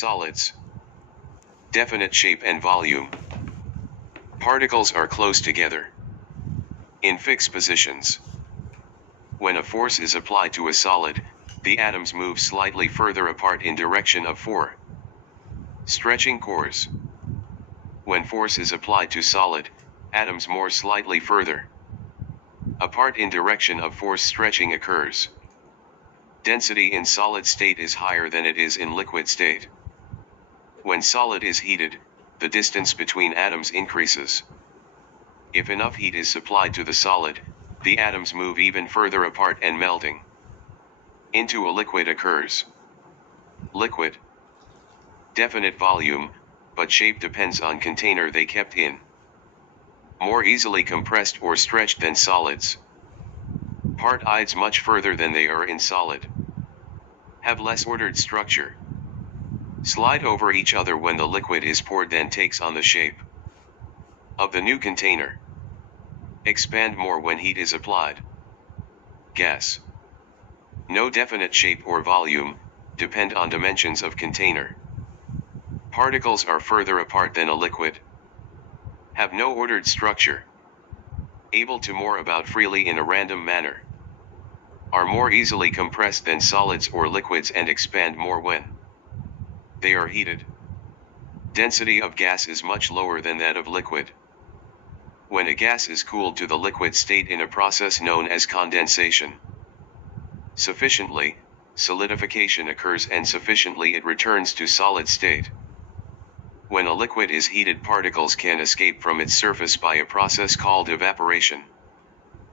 Solids. Definite shape and volume. Particles are close together. In fixed positions. When a force is applied to a solid, the atoms move slightly further apart in direction of stretching cores. When force is applied to solid, atoms more slightly further apart in direction of force stretching occurs. Density in solid state is higher than it is in liquid state. When solid is heated, the distance between atoms increases. If enough heat is supplied to the solid, the atoms move even further apart and melting into a liquid occurs. Liquid. Definite volume, but shape depends on container they kept in. More easily compressed or stretched than solids. Partides much further than they are in solid. Have less ordered structure. Slide over each other when the liquid is poured, then takes on the shape of the new container. Expand more when heat is applied. Gas. No definite shape or volume, depend on dimensions of container. Particles are further apart than a liquid. Have no ordered structure. Able to move about freely in a random manner. Are more easily compressed than solids or liquids and expand more when they are heated. Density of gas is much lower than that of liquid. When a gas is cooled to the liquid state in a process known as condensation, sufficiently, solidification occurs, and sufficiently it returns to solid state. When a liquid is heated, particles can escape from its surface by a process called evaporation.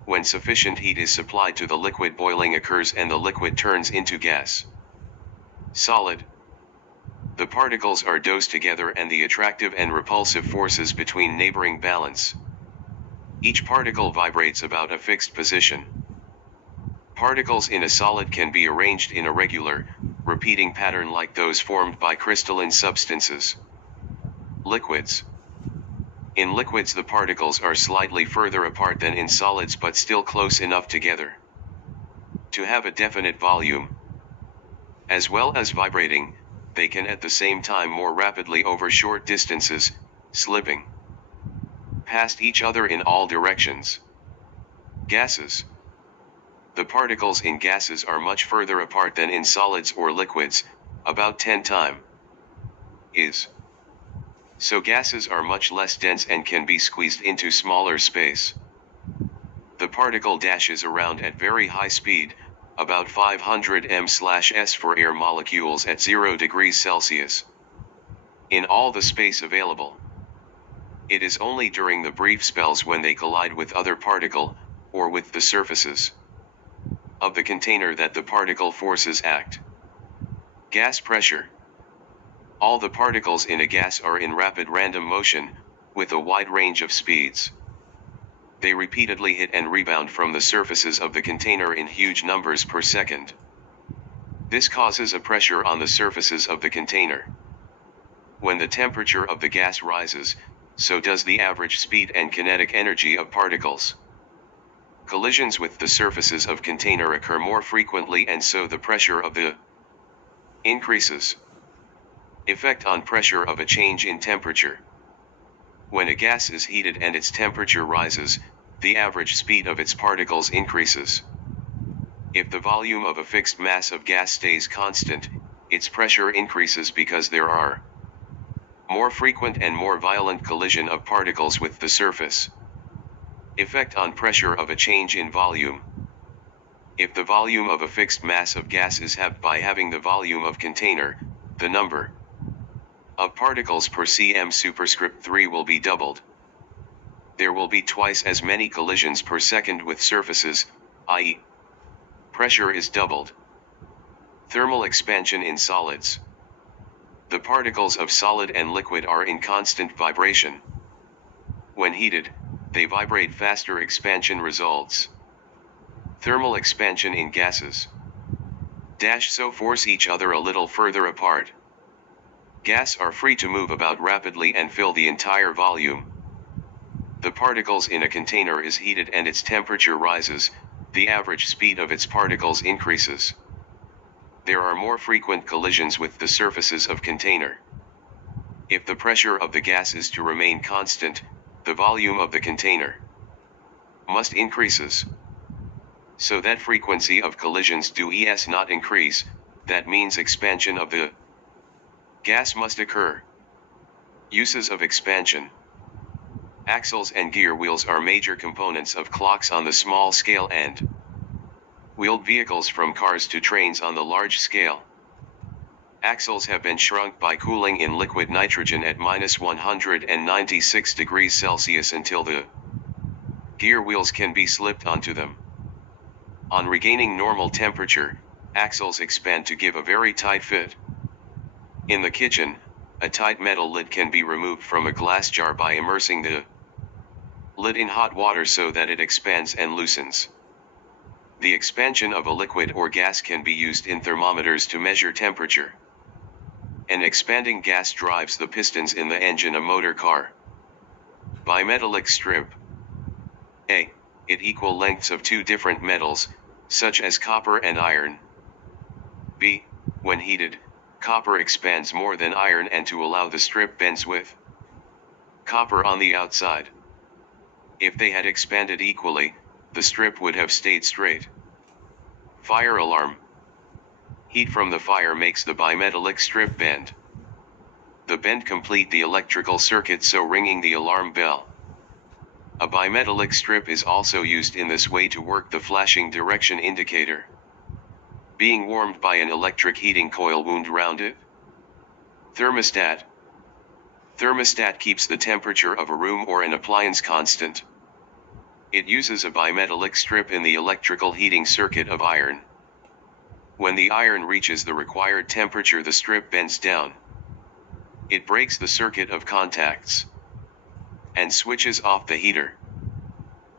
When sufficient heat is supplied to the liquid, boiling occurs and the liquid turns into gas. Solid. The particles are dosed together and the attractive and repulsive forces between neighboring balance. Each particle vibrates about a fixed position. Particles in a solid can be arranged in a regular, repeating pattern like those formed by crystalline substances. Liquids. In liquids, the particles are slightly further apart than in solids, but still close enough together to have a definite volume. As well as vibrating, they can at the same time more rapidly over short distances, slipping past each other in all directions. Gases. The particles in gases are much further apart than in solids or liquids, about 10 times. So gases are much less dense and can be squeezed into smaller space. The particle dashes around at very high speed, about 500 m/s for air molecules at 0 degrees Celsius. In all the space available. It is only during the brief spells when they collide with other particle, or with the surfaces of the container, that the particle forces act. Gas pressure. All the particles in a gas are in rapid random motion, with a wide range of speeds. They repeatedly hit and rebound from the surfaces of the container in huge numbers per second. This causes a pressure on the surfaces of the container. When the temperature of the gas rises, so does the average speed and kinetic energy of particles. Collisions with the surfaces of container occur more frequently, and so the pressure of the increases. Effect on pressure of a change in temperature. When a gas is heated and its temperature rises, the average speed of its particles increases. If the volume of a fixed mass of gas stays constant, its pressure increases because there are more frequent and more violent collision of particles with the surface. Effect on pressure of a change in volume. If the volume of a fixed mass of gas is halved by having the volume of container, the number of particles per cm superscript 3 will be doubled. There will be twice as many collisions per second with surfaces, i.e., pressure is doubled. Thermal expansion in solids. The particles of solid and liquid are in constant vibration. When heated, they vibrate faster. Expansion results. Thermal expansion in gases. So force each other a little further apart. Gas are free to move about rapidly and fill the entire volume. The particles in a container is heated and its temperature rises, the average speed of its particles increases. there are more frequent collisions with the surfaces of container. If the pressure of the gas is to remain constant, the volume of the container must increases. So that frequency of collisions does not increase, that means expansion of the gas must occur. Uses of expansion. Axles and gear wheels are major components of clocks on the small scale and wheeled vehicles from cars to trains on the large scale. Axles have been shrunk by cooling in liquid nitrogen at -196 degrees Celsius until the gear wheels can be slipped onto them. On regaining normal temperature, axles expand to give a very tight fit. In the kitchen, a tight metal lid can be removed from a glass jar by immersing the lid in hot water so that it expands and loosens. The expansion of a liquid or gas can be used in thermometers to measure temperature. An expanding gas drives the pistons in the engine of a motor car. Bimetallic strip. A. It equal lengths of two different metals, such as copper and iron. B. When heated, copper expands more than iron, and to allow the strip bends with copper on the outside. If they had expanded equally, the strip would have stayed straight. Fire alarm. Heat from the fire makes the bimetallic strip bend. The bend complete the electrical circuit, so ringing the alarm bell. A bimetallic strip is also used in this way to work the flashing direction indicator. Being warmed by an electric heating coil wound round it. Thermostat. Thermostat keeps the temperature of a room or an appliance constant. It uses a bimetallic strip in the electrical heating circuit of iron. When the iron reaches the required temperature, the strip bends down. It breaks the circuit of contacts and switches off the heater.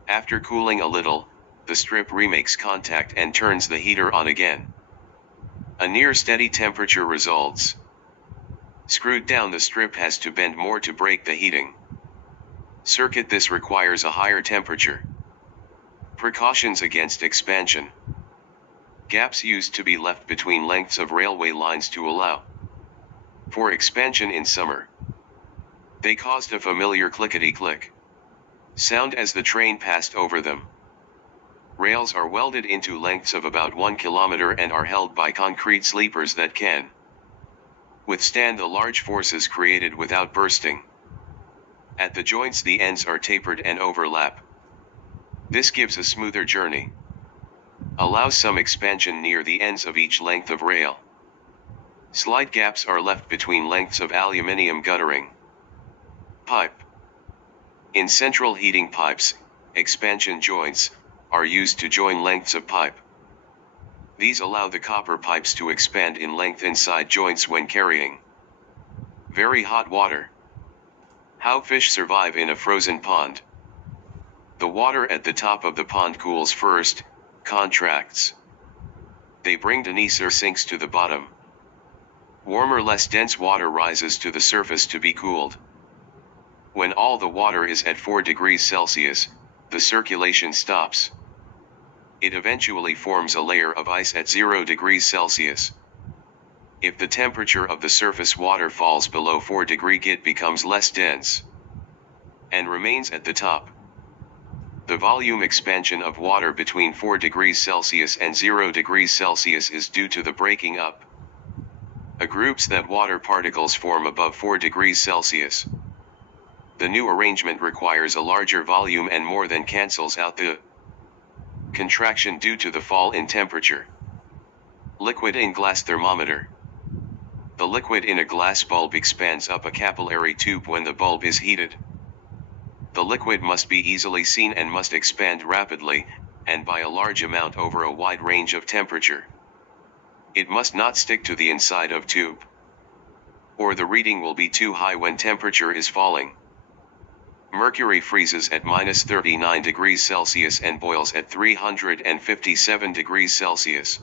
After cooling a little, the strip remakes contact and turns the heater on again. A near steady temperature results. Screwed down, the strip has to bend more to break the heating circuit. This requires a higher temperature. Precautions against expansion. Gaps used to be left between lengths of railway lines to allow for expansion in summer. They caused a familiar clickety-click sound as the train passed over them. Rails are welded into lengths of about 1 kilometer and are held by concrete sleepers that can withstand the large forces created without bursting. At the joints, the ends are tapered and overlap. This gives a smoother journey. Allows some expansion near the ends of each length of rail. Slight gaps are left between lengths of aluminium guttering. Pipe. In central heating pipes, expansion joints are used to join lengths of pipe. These allow the copper pipes to expand in length inside joints when carrying very hot water. How fish survive in a frozen pond. The water at the top of the pond cools first, contracts. They bring dense or sinks to the bottom. Warmer, less dense water rises to the surface to be cooled. When all the water is at 4 degrees Celsius, the circulation stops. It eventually forms a layer of ice at 0 degrees Celsius. If the temperature of the surface water falls below 4 degrees, it becomes less dense and remains at the top. The volume expansion of water between 4 degrees Celsius and 0 degrees Celsius is due to the breaking up of groups that water particles form above 4 degrees Celsius. The new arrangement requires a larger volume and more than cancels out the contraction due to the fall in temperature. Liquid in glass thermometer. The liquid in a glass bulb expands up a capillary tube when the bulb is heated. The liquid must be easily seen and must expand rapidly, and by a large amount over a wide range of temperature. It must not stick to the inside of tube, or the reading will be too high when temperature is falling. Mercury freezes at -39 degrees Celsius and boils at 357 degrees Celsius.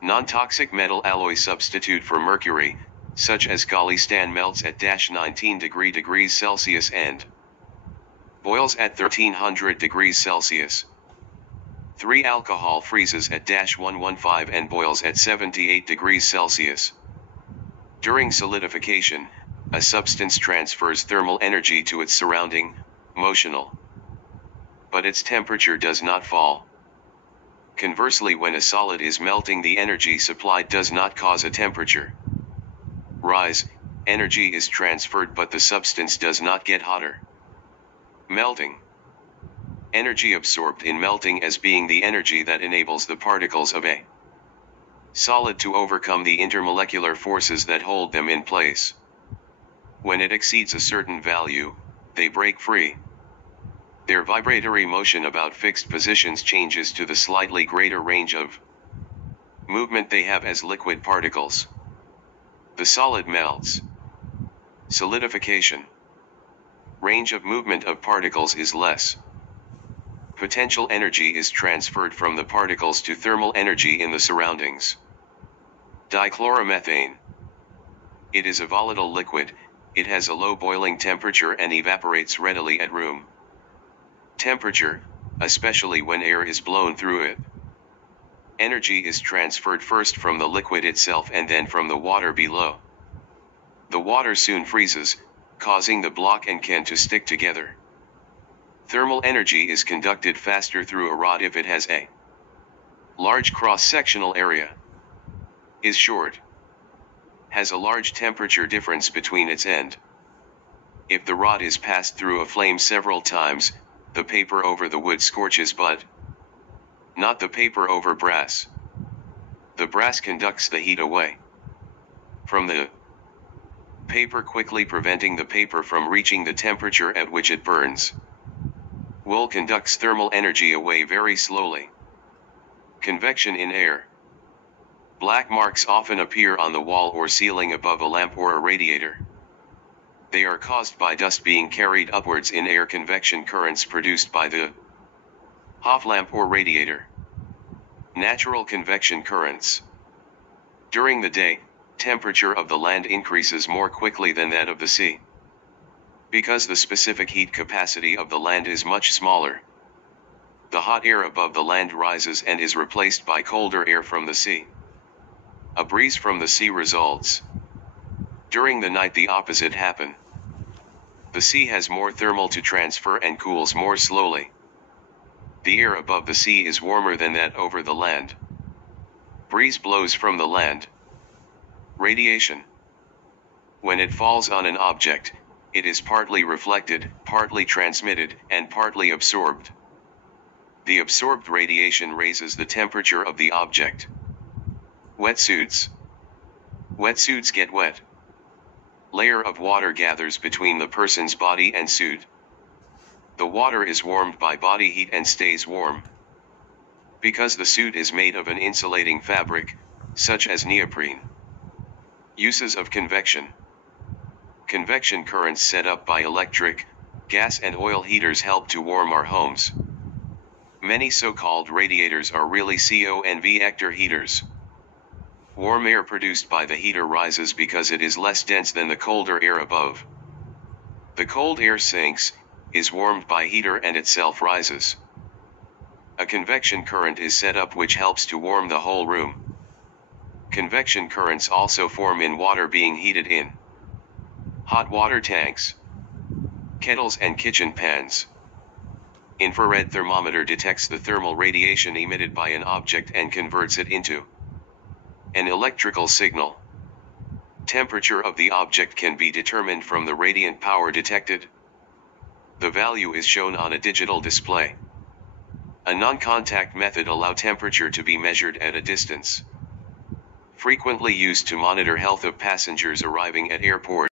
Non-toxic metal alloy substitute for mercury, such as Gallistan, melts at -19 degrees Celsius and boils at 1300 degrees Celsius. 3. Alcohol freezes at -115 and boils at 78 degrees Celsius. During solidification, a substance transfers thermal energy to its surrounding, motional. But its temperature does not fall. Conversely, when a solid is melting, the energy supplied does not cause a temperature rise, energy is transferred but the substance does not get hotter. Melting. Energy absorbed in melting as being the energy that enables the particles of a solid to overcome the intermolecular forces that hold them in place. When it exceeds a certain value, they break free. Their vibratory motion about fixed positions changes to the slightly greater range of movement they have as liquid particles. The solid melts. Solidification. Range of movement of particles is less. Potential energy is transferred from the particles to thermal energy in the surroundings. Dichloromethane. It is a volatile liquid, it has a low boiling temperature and evaporates readily at room temperature, especially when air is blown through it. Energy is transferred first from the liquid itself and then from the water below. The water soon freezes, causing the block and can to stick together. Thermal energy is conducted faster through a rod if it has a large cross-sectional area, is short, has a large temperature difference between its end. If the rod is passed through a flame several times, the paper over the wood scorches but not the paper over brass. The brass conducts the heat away from the paper, quickly preventing the paper from reaching the temperature at which it burns. Wool conducts thermal energy away very slowly. Convection in air. Black marks often appear on the wall or ceiling above a lamp or a radiator. They are caused by dust being carried upwards in air convection currents produced by the Hoff lamp or radiator. Natural convection currents. During the day, temperature of the land increases more quickly than that of the sea. Because the specific heat capacity of the land is much smaller, the hot air above the land rises and is replaced by colder air from the sea. A breeze from the sea results. During the night the opposite happen. The sea has more thermal to transfer and cools more slowly. The air above the sea is warmer than that over the land. Breeze blows from the land. Radiation. When it falls on an object, it is partly reflected, partly transmitted, and partly absorbed. The absorbed radiation raises the temperature of the object. Wetsuits. Wetsuits get wet. Layer of water gathers between the person's body and suit. The water is warmed by body heat and stays warm. Because the suit is made of an insulating fabric, such as neoprene. Uses of convection. Convection currents set up by electric, gas and oil heaters help to warm our homes. Many so-called radiators are really convector heaters. Warm air produced by the heater rises because it is less dense than the colder air above. The cold air sinks, is warmed by heater and itself rises. A convection current is set up which helps to warm the whole room. Convection currents also form in water being heated in hot water tanks, kettles and kitchen pans. Infrared thermometer detects the thermal radiation emitted by an object and converts it into an electrical signal. Temperature of the object can be determined from the radiant power detected. The value is shown on a digital display. A non-contact method allows temperature to be measured at a distance. Frequently used to monitor health of passengers arriving at airports.